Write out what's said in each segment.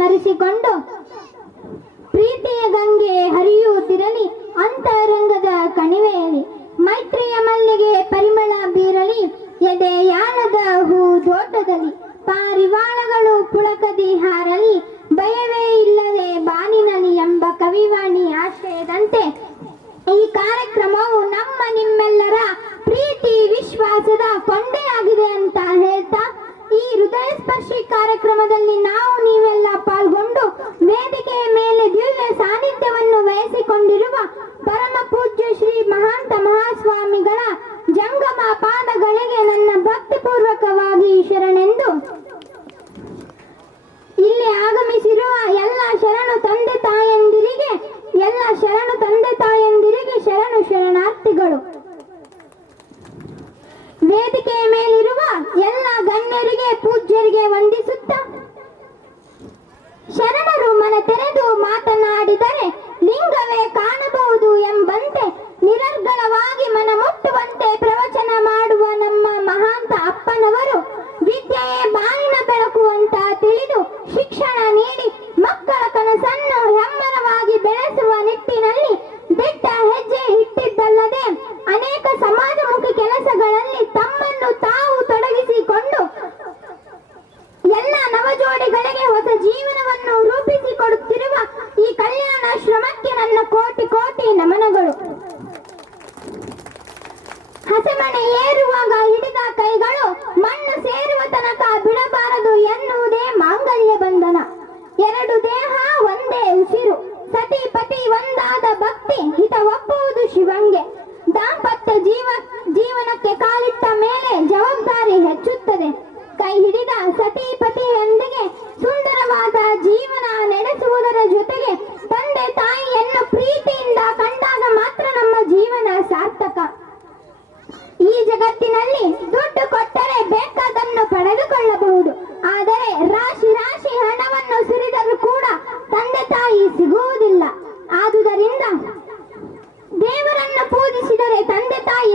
ಸ್ಮರಿಸಿಕೊಂಡು ಪ್ರೀತಿಯ ಗಂಗೆ ಹರಿಯುತ್ತಿರಲಿ ಅಂತರಂಗದ ಕಣಿವೆಯಲ್ಲಿ. ಮೈತ್ರಿಯ ಮಲ್ಲಿಗೆ ಪರಿಮಳ ಬೀರಲಿ ಎದೆಯಾಳದ ಹೂ ತೋಟದಲ್ಲಿ. ಪಾರಿವಾಳಗಳು ಪುಳಕದಿ ಹಾರಲಿ, ಭಯವೇ ಇಲ್ಲದೆ ಬಾನಿನಲ್ಲಿ ಎಂಬ ಕವಿವಾಣಿ ಆಶ್ರಯದಂತೆ ಈ ಕಾರ್ಯಕ್ರಮವು ನಮ್ಮ ನಿಮ್ಮೆಲ್ಲರ ಪ್ರೀತಿ ವಿಶ್ವಾಸದ ಕೊಂಡೆಯಾಗಿದೆ ಅಂತ ಹೇಳ್ತಾ ಈ ಹೃದಯ ಸ್ಪರ್ಶಿ ಕಾರ್ಯಕ್ರಮದಲ್ಲಿ ನಾವು ನೀವೆಲ್ಲ ಪಾಲ್ಗೊಂಡು ವೇದಿಕೆಯ ಮೇಲೆ ದಿವ್ಯ ಸಾನ್ನಿಧ್ಯವನ್ನು ವಹಿಸಿಕೊಂಡಿರುವ ಪರಮ ಪೂಜ್ಯ ಶ್ರೀ ಮಹಾಂತ ಮಹಾಸ್ವಾಮಿಗಳ ಜಂಗಮ ಪಾದಗಳಿಗೆ ನನ್ನ ಭಕ್ತಿಪೂರ್ವಕವಾಗಿ ಶರಣೆಂದು. ಇಲ್ಲಿ ಆಗಮಿಸಿರುವ ಎಲ್ಲ ಶರಣು ತಂದೆ ತಾಯಂದಿರಿಗೆ, ಎಲ್ಲ ಶರಣು ತಂದೆ ತಾಯಂದಿರಿಗೆ ಶರಣು ಶರಣಾರ್ಥಿಗಳು. ವೇದಿಕೆಯ ಮೇಲಿರುವ ಎಲ್ಲ ಕಾಲಿಟ್ಟ ಮೇಲೆ ಜವಾಬ್ದಾರಿ ಹೆಚ್ಚುತ್ತದೆ. ಕೈ ಹಿಡಿದ ಸತಿ ಪತಿಯೊಂದಿಗೆ ಸುಂದರವಾದ ಜೀವನ ನಡೆಸುವುದರ ಜೊತೆಗೆ ತಂದೆ ತಾಯಿಯನ್ನು ಪ್ರೀತಿಯಿಂದ ಕಂಡಾಗ ಮಾತ್ರ ನಮ್ಮ ಜೀವನ ಸಾರ್ಥಕ. ಈ ಜಗತ್ತಿನಲ್ಲಿ ದುಡ್ಡು ಕೊಟ್ಟರೆ ಬೇಕಾದನ್ನು ಪಡೆದುಕೊಳ್ಳಬಹುದು. ಆದರೆ ರಾಶಿ ರಾಶಿ ಹಣವನ್ನು ಸುರಿದರೂ ಕೂಡ ತಂದೆ ತಾಯಿ ಸಿಗುವುದಿಲ್ಲ. ಆದುದರಿಂದ ದೇವರನ್ನು ಪೂಜಿಸಿದರೆ ತಂದೆ ತಾಯಿ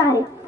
होता है।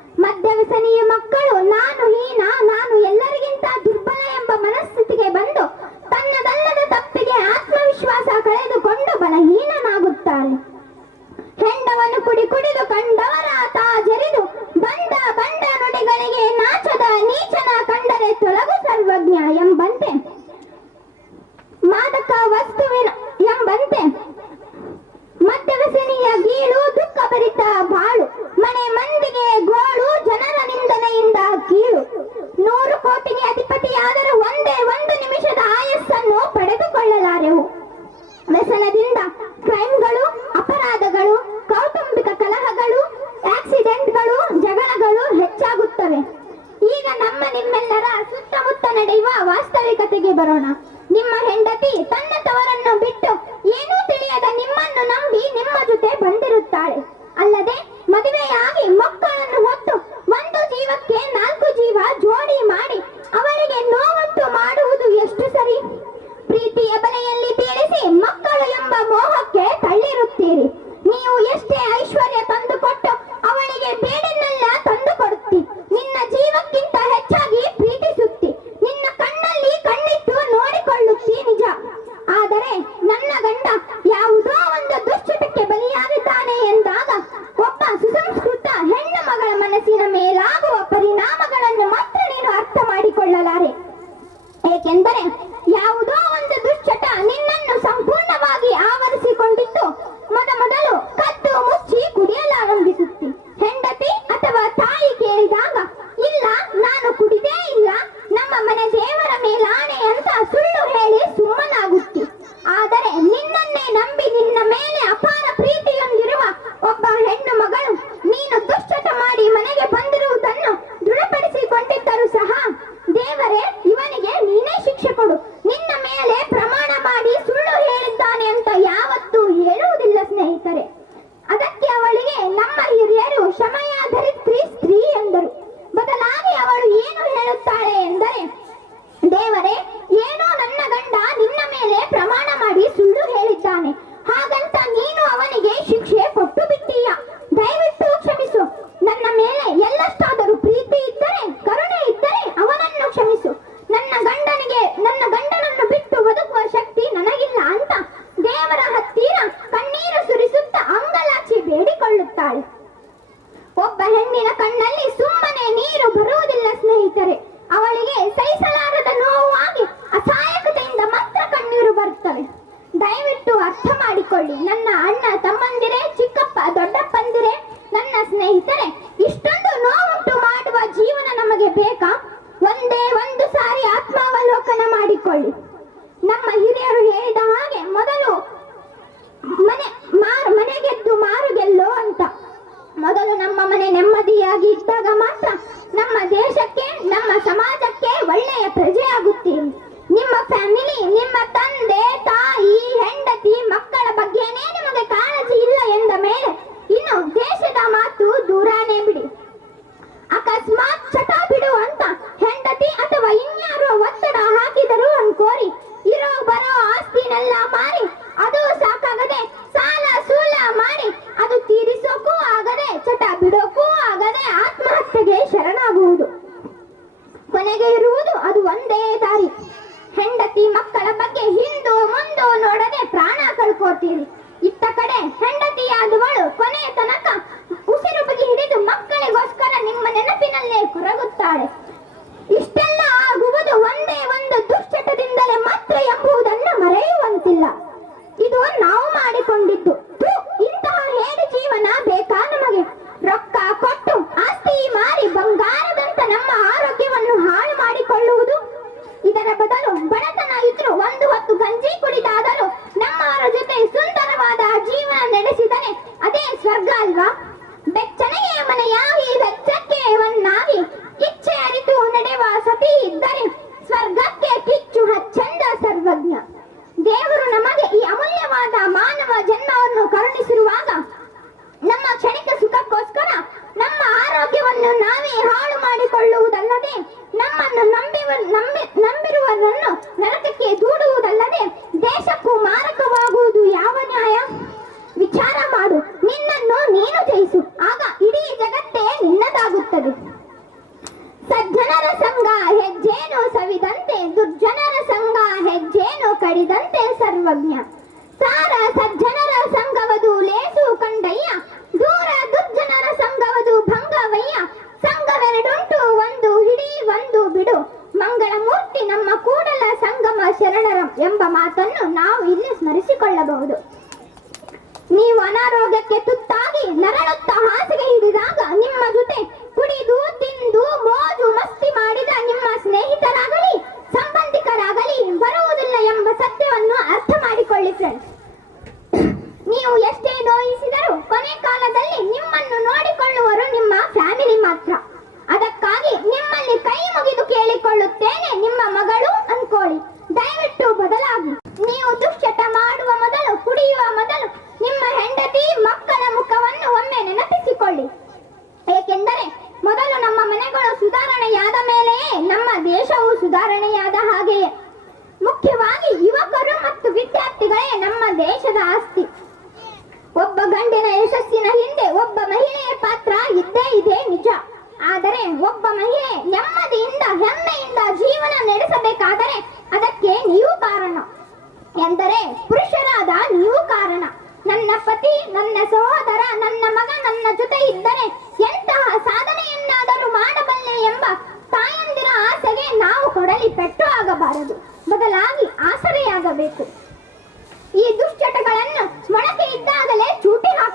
ನನ್ನ ಇರುವುದು ಅದು ಒಂದೇ ದಾರಿ. ಹೆಂಡತಿ ಮಕ್ಕಳ ಬಗ್ಗೆ ಹಿಂದು ಮುಂದು ನೋಡದೆ ಪ್ರಾಣ ಕಳ್ಕೋತೀರಿ ಇತ್ತ ಕಡೆ ಹೆಂಡತಿಯಾದವಳು ಕೊನೆಯ ತನಕ ಉಸಿರು ಬಗ್ಗೆ ಹಿಡಿದು ಮಕ್ಕಳಿಗೋಸ್ಕರ ನಿಮ್ಮ ನೆನಪಿನಲ್ಲೇ ಕೊರಗುತ್ತಾಳೆ. ಇಷ್ಟೆಲ್ಲ ಆಗುವುದು ಒಂದೇ ಒಂದು ದುಶ್ಚಟದಿಂದಲೇ ಮಾತ್ರ ಎಂಬುದನ್ನು ಮರೆಯುವಂತಿಲ್ಲ. ಇದು ನಾವು ಮಾಡಿಕೊಂಡಿದ್ದು. ಇಂತಹ ಹೇಳಿ ಜೀವನ ಬೇಕಾ ನಮಗೆ? ರೊಕ್ಕ ಕೊಟ್ಟು ರುಬ್ಬಿ ಮಾರಿ ಬಂಗಾರದಂತ ನಮ್ಮ ಆರೋಗ್ಯವನ್ನು ಹಾಳು ಮಾಡಿಕೊಳ್ಳುವುದು. ಇದರ ಬದಲು ಬಡತನ ಇದ್ರು ಒಂದು ಹೊತ್ತು ಗಂಜಿ ಕುಡಿದಾದರೂ ನಮ್ಮವರ ಜೊತೆ ಸುಂದರವಾದ ಜೀವನ ನಡೆಸಿದರೆ ಅದೇ ಸ್ವರ್ಗ ಅಲ್ವಾ? ಬೆಚ್ಚನೆಯ ಮನೆಯಾಗಿ ವೆಚ್ಚಕ್ಕೆ ಇಚ್ಛೆ ಅರಿತು ನಡೆವ ಸತಿ ಇದ್ದರೆ ಸ್ವರ್ಗಕ್ಕೆ ಕಿಚ್ಚು ಹಚ್ಚಂದ ಸರ್ವಜ್ಞ. ದೇವರು ನಮಗೆ ಈ ಅಮೂಲ್ಯವಾದ ಮಾನವ ಜನ್ಮವನ್ನು ಕರುಣಿಸಿರುವಾಗ ನಮ್ಮ ಕ್ಷಣಿಕ ಸುಖಕ್ಕೋಸ್ಕರ ನಮ್ಮ ಆರೋಗ್ಯವನ್ನು ನಾವೇ ಹಾಳು ಮಾಡಿಕೊಳ್ಳುವುದಲ್ಲದೆ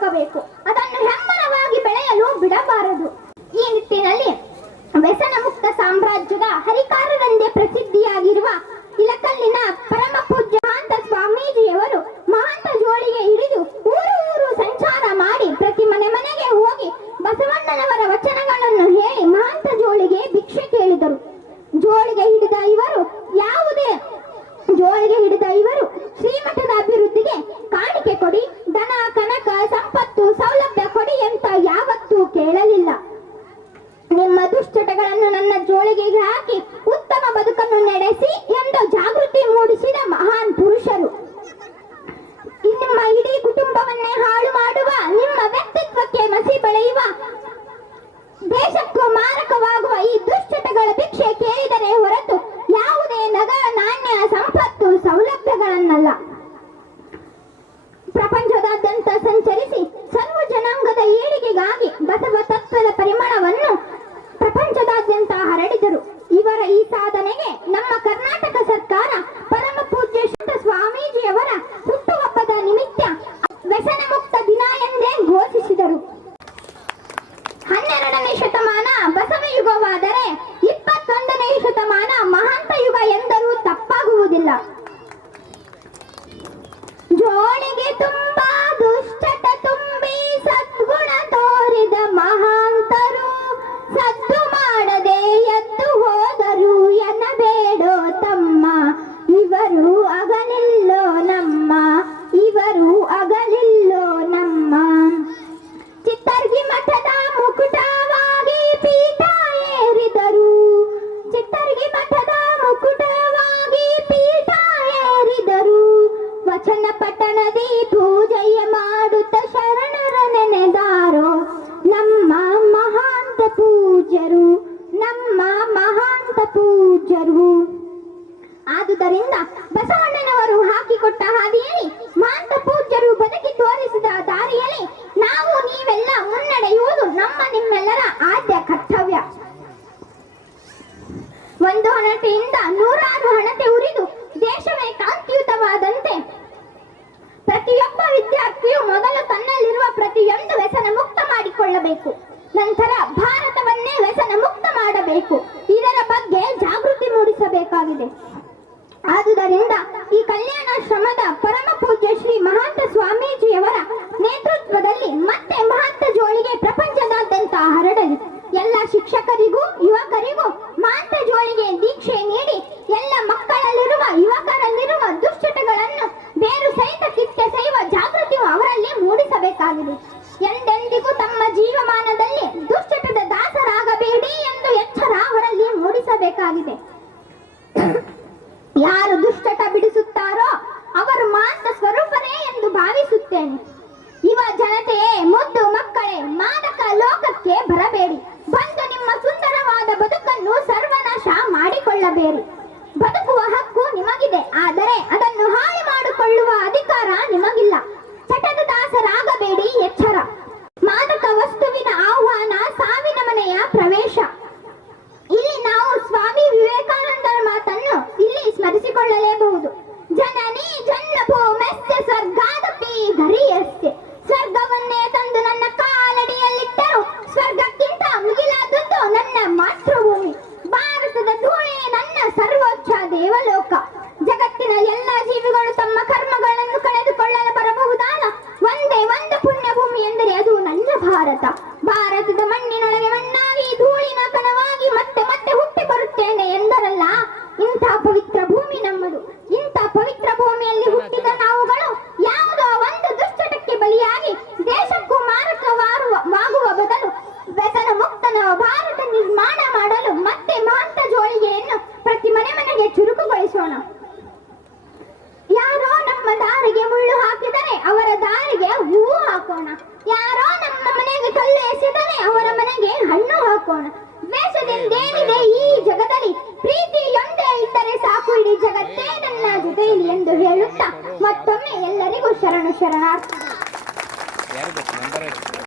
ಬೇಕು ಪ್ರಪಂಚದಾದ್ಯಂತ ಸಂಚರಿಸಿ ಸರ್ವ ಜನಾಂಗದ ಏಳಿಗೆಗಾಗಿ ಬಸವ ತತ್ವದ ಪರಿಮಳವನ್ನು ಪ್ರಪಂಚದಾದ್ಯಂತ ಹರಡಿದರು. ಇವರ ಈ ಸಾಧನೆಗೆ ನಮ್ಮ ಕರ್ನಾಟಕ ಸರ್ಕಾರ ಪರಮ ಪೂಜ್ಯ ಸ್ವಾಮೀಜಿಯವರ ಹುಟ್ಟುಹಬ್ಬದ ನಿಮಿತ್ತ ವ್ಯಸನ ಮುಕ್ತ ದಿನ ಎಂದೇ ಘೋಷಿಸಿದರು. ಹನ್ನೆರಡನೇ ಶತಮಾನ ಬಸವ ಯುಗವಾದರೆ ಇಪ್ಪತ್ತೊಂದನೇ ಶತಮಾನ ಮಹಾಂತ ಯುಗ ಎಂದರೂ ತಪ್ಪಾಗುವುದಿಲ್ಲ. ಜೋಳಿಗೆ ತುಂಬ ಕಡೆಯಿಂದ ನೂರಾರು ಹಣತೆ ಉರಿದು ದೇಶವೇ ಕಾಂತಿಯುತವಾದಂತೆ. ಪ್ರತಿಯೊಬ್ಬ ವಿದ್ಯಾರ್ಥಿಯು ಮೊದಲು ತನ್ನಲ್ಲಿರುವ ಪ್ರತಿಯೊಂದು ವ್ಯಸನ ಮುಕ್ತ ಮಾಡಿಕೊಳ್ಳಬೇಕು. ನಂತರ ಭಾರತವನ್ನೇ ವ್ಯಸನ ಮುಕ್ತ ಮಾಡಬೇಕು. ಇದರ ಬಗ್ಗೆ ಜಾಗೃತಿ ಮೂಡಿಸಬೇಕಾಗಿದೆ. ಆದುದರಿಂದ ಈ ಕಲ್ಯಾಣಾಶ್ರಮದ ಪರಮ ಪೂಜ್ಯ ಶ್ರೀ ಮಹಾಂತ ಸ್ವಾಮೀಜಿಯವರ ನೇತೃತ್ವದಲ್ಲಿ ಮತ್ತೆ ಮಹಾಂತ ಜೋಳಿಗೆ ಪ್ರಪಂಚದಾದ್ಯಂತ ಹರಡಲಿ. ಎಲ್ಲ ಶಿಕ್ಷಕರಿಗೂ, ಯುವಕರಿಗೂ ಮಾನ